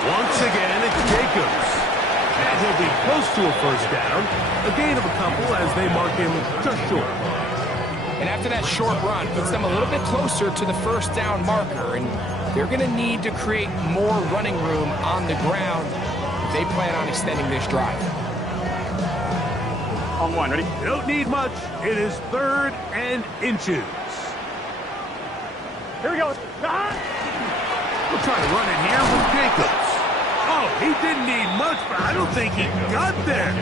Once again, it's Jacobs. And he'll be close to a first down. A gain of a couple as they mark him just short. And after that short run, puts them a little bit closer to the first down marker. And they're going to need to create more running room on the ground if they plan on extending this drive. On 1, ready? Don't need much. It is 3rd and inches. Here we go. We'll try to run it here with Jacobs. Oh, he didn't need much, but I don't think he got there.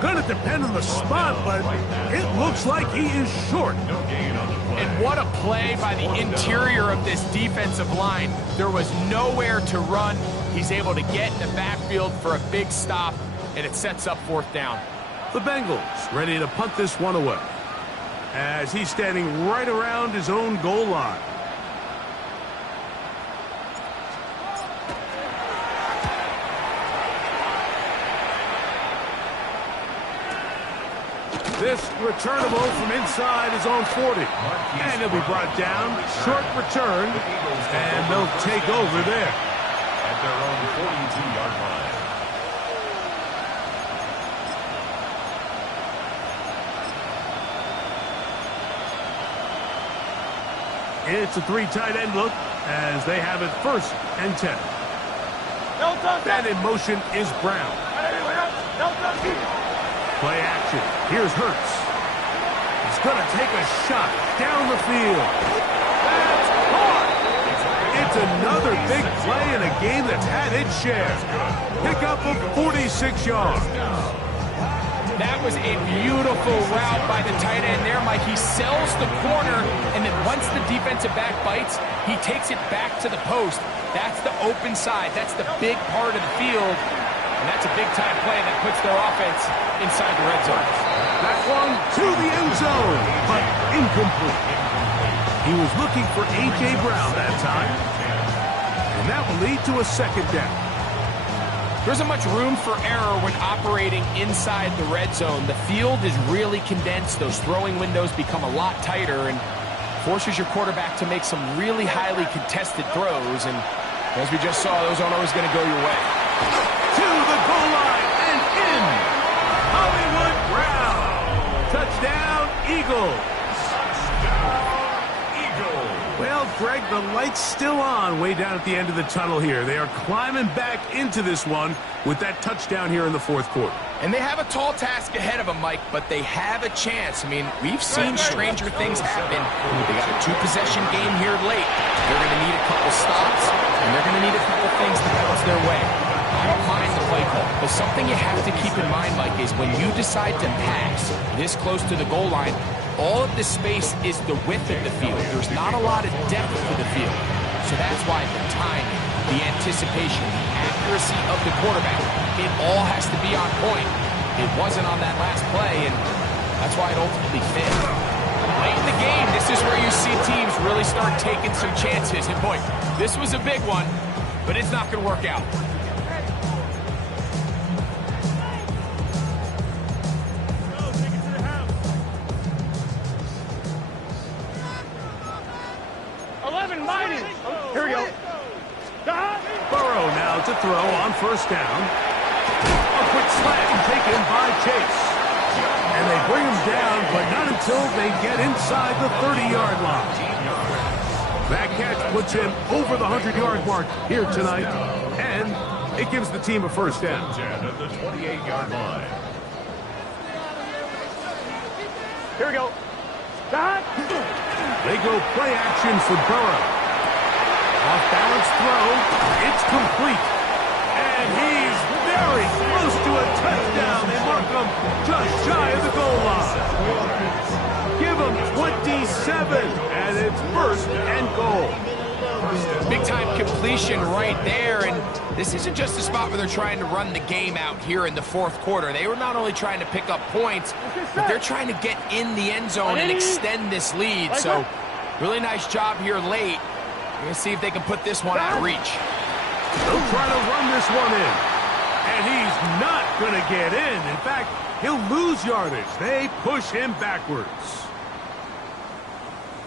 Gonna depend on the spot, but it looks like he is short. And what a play by the interior of this defensive line. There was nowhere to run. He's able to get in the backfield for a big stop, and it sets up 4th down. The Bengals ready to punt this one away as he's standing right around his own goal line. This returnable from inside his own 40. And he'll be brought down. Short return. And they'll take over there. At their own 42-yard line. It's a 3 tight end look as they have it 1st and 10. And in motion is Brown. Play action. Here's Hurts. He's going to take a shot down the field. That's caught. It's another big play in a game that's had its share. Pickup of 46 yards. That was a beautiful route by the tight end there, Mike. He sells the corner, and then once the defensive back bites, he takes it back to the post. That's the open side. That's the big part of the field. And that's a big-time play that puts their offense inside the red zone. That one to the end zone, but incomplete. He was looking for A.J. Brown that time. And that will lead to a second down. There isn't much room for error when operating inside the red zone. The field is really condensed. Those throwing windows become a lot tighter and forces your quarterback to make some really highly contested throws. And as we just saw, those aren't always going to go your way. To the goal line and in. Hollywood Brown. Touchdown, Eagles. Touchdown, Eagles. Well, Greg, the light's still on way down at the end of the tunnel here. They are climbing back into this one with that touchdown here in the fourth quarter. And they have a tall task ahead of them, Mike, but they have a chance. I mean, we've seen stranger things happen. They got a two-possession game here late. They're going to need a couple stops, and they're going to need a couple things to bounce their way. I don't mind the play call, but something you have to keep in mind, Mike, is when you decide to pass this close to the goal line, all of the space is the width of the field. There's not a lot of depth to the field. So that's why the timing, the anticipation, the accuracy of the quarterback, it all has to be on point. It wasn't on that last play, and that's why it ultimately failed. Late in the game, this is where you see teams really start taking some chances. And boy, this was a big one, but it's not going to work out. Here we go. Burrow now to throw on first down. A quick slant taken by Chase. And they bring him down, but not until they get inside the 30-yard line. That catch puts him over the 100-yard mark here tonight, and it gives the team a first down. At the 28-yard line. Here we go. They go play action for Burrow. Off-balance throw. It's complete. And he's very close to a touchdown. They mark him just shy of the goal line. Give him 27, and it's first and goal. Big-time completion right there, and this isn't just a spot where they're trying to run the game out here in the fourth quarter. They were not only trying to pick up points, but they're trying to get in the end zone and extend this lead. So, really nice job here late. We're going to see if they can put this one out of reach. They'll try to run this one in. And he's not going to get in. In fact, he'll lose yardage. They push him backwards.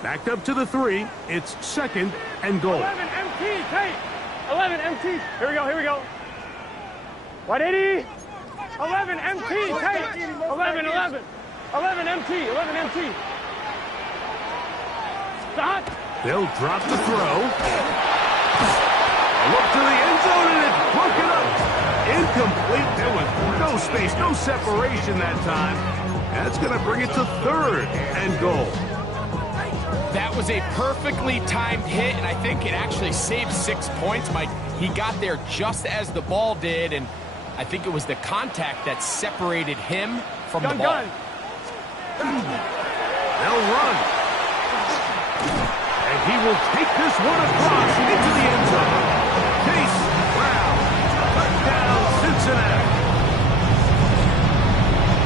Backed up to the 3. It's second and goal. 11 MT, Tate. 11 MT. Here we go, here we go. 180. 11 MT, Tate. 11, 11. 11 MT, 11 MT. Stop. They'll drop the throw. A look to the end zone, and it's broken up. Incomplete. There was no space, no separation that time. That's going to bring it to third and goal. That was a perfectly timed hit, and I think it actually saved 6 points, Mike. He got there just as the ball did, and I think it was the contact that separated him from the ball. They'll run. And he will take this one across into the end zone. Chase Brown, touchdown Cincinnati.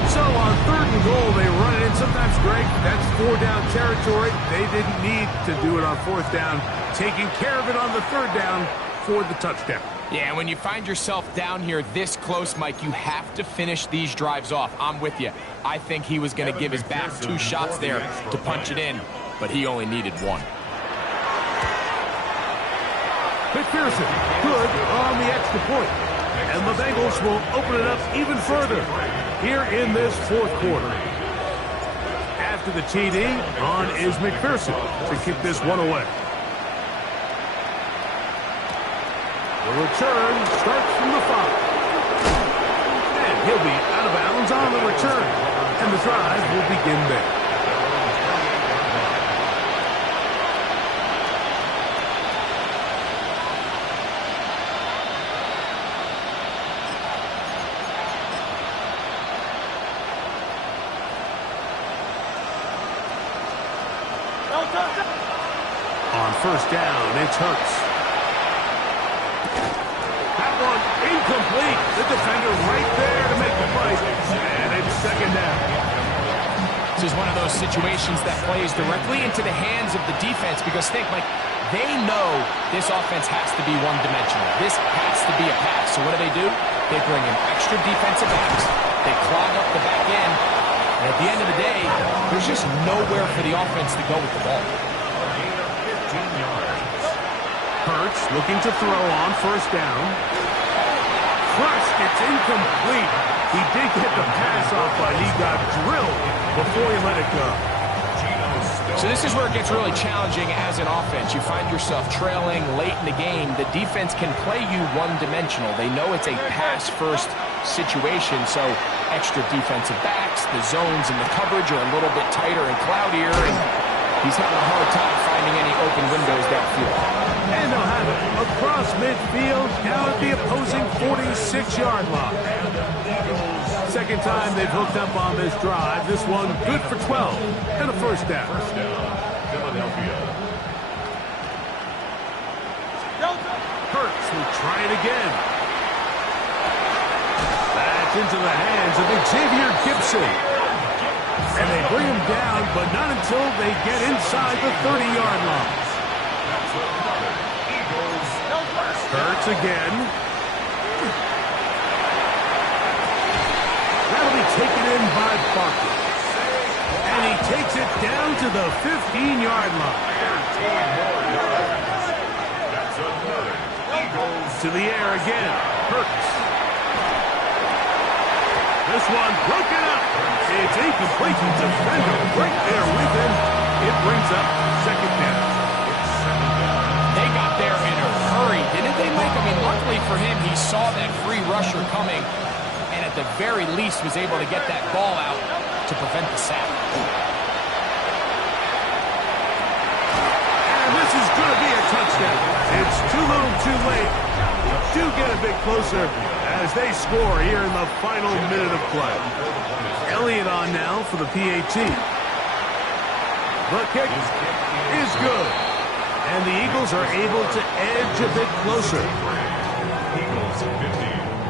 So on third and goal, they run it in. Sometimes, Greg, that's 4-down territory. They didn't need to do it on fourth down. Taking care of it on the third down for the touchdown. Yeah, when you find yourself down here this close, Mike, you have to finish these drives off. I'm with you. I think he was going to give his back 2 shots there to punch it in, but he only needed 1. McPherson, good on the extra point. And the Bengals will open it up even further here in this fourth quarter. After the TD, on is McPherson to kick this one away. The return starts from the 5. And he'll be out of bounds on the return. And the drive will begin there. On first down, it's Hurts. That one incomplete. The defender right there to make the play. And it's second down. This is one of those situations that plays directly into the hands of the defense because, think, Mike, they know this offense has to be one-dimensional. This has to be a pass. So what do? They bring in extra defensive backs. They clog up the back end. And at the end of the day, there's just nowhere for the offense to go with the ball. Hurts looking to throw on first down. Crushed, it's incomplete. He did get the pass off, but he got drilled before he let it go. So this is where it gets really challenging as an offense. You find yourself trailing late in the game. The defense can play you one-dimensional. They know it's a pass-first situation, so extra defensive backs, the zones and the coverage are a little bit tighter and cloudier, and he's having a hard time finding any open windows downfield. And they'll have it across midfield, down at the opposing 46-yard line. Second time they've hooked up on this drive. This one good for 12 and a first down. First down, Philadelphia. Hurts will try it again. That's into the hands of Xavier Gipson. And they bring him down, but not until they get inside the 30-yard line. Hurts again. That'll be taken in by Barkley. And he takes it down to the 15-yard line. To the air again. Hurts. This one broken up. It's incomplete. Defender right there with him. It brings up second down. They got there in a hurry, didn't they, Mike? I mean, luckily for him, he saw that free rusher coming, and at the very least was able to get that ball out to prevent the sack. And this is going to be a touchdown. It's too little too late. We do get a bit closer as they score here in the final minute of play. Elliott on now for the PAT. The kick is good. And the Eagles are able to edge a bit closer.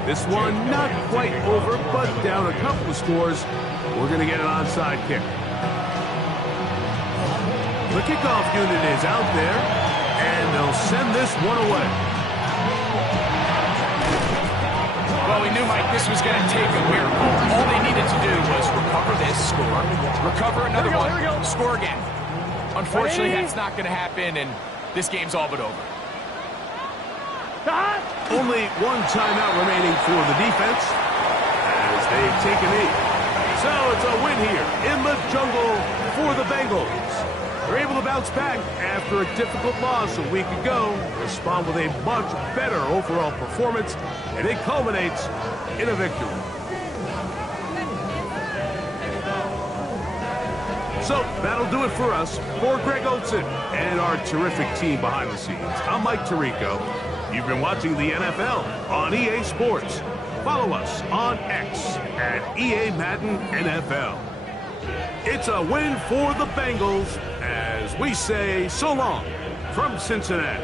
This one not quite over, but down a couple of scores. We're going to get an onside kick. The kickoff unit is out there, and they'll send this one away. Well, we knew, Mike, this was going to take a miracle. All they needed to do was recover this, score, recover another one, score again. Unfortunately, that's not going to happen, and this game's all but over. Only one timeout remaining for the defense as they take a knee. So it's a win here in the jungle for the Bengals. They're able to bounce back after a difficult loss a week ago, respond with a much better overall performance, and it culminates in a victory. So that'll do it for us. For Greg Olsen and our terrific team behind the scenes, I'm Mike Tirico. You've been watching the NFL on EA Sports. Follow us on X at EA Madden NFL. It's a win for the Bengals as we say so long from Cincinnati.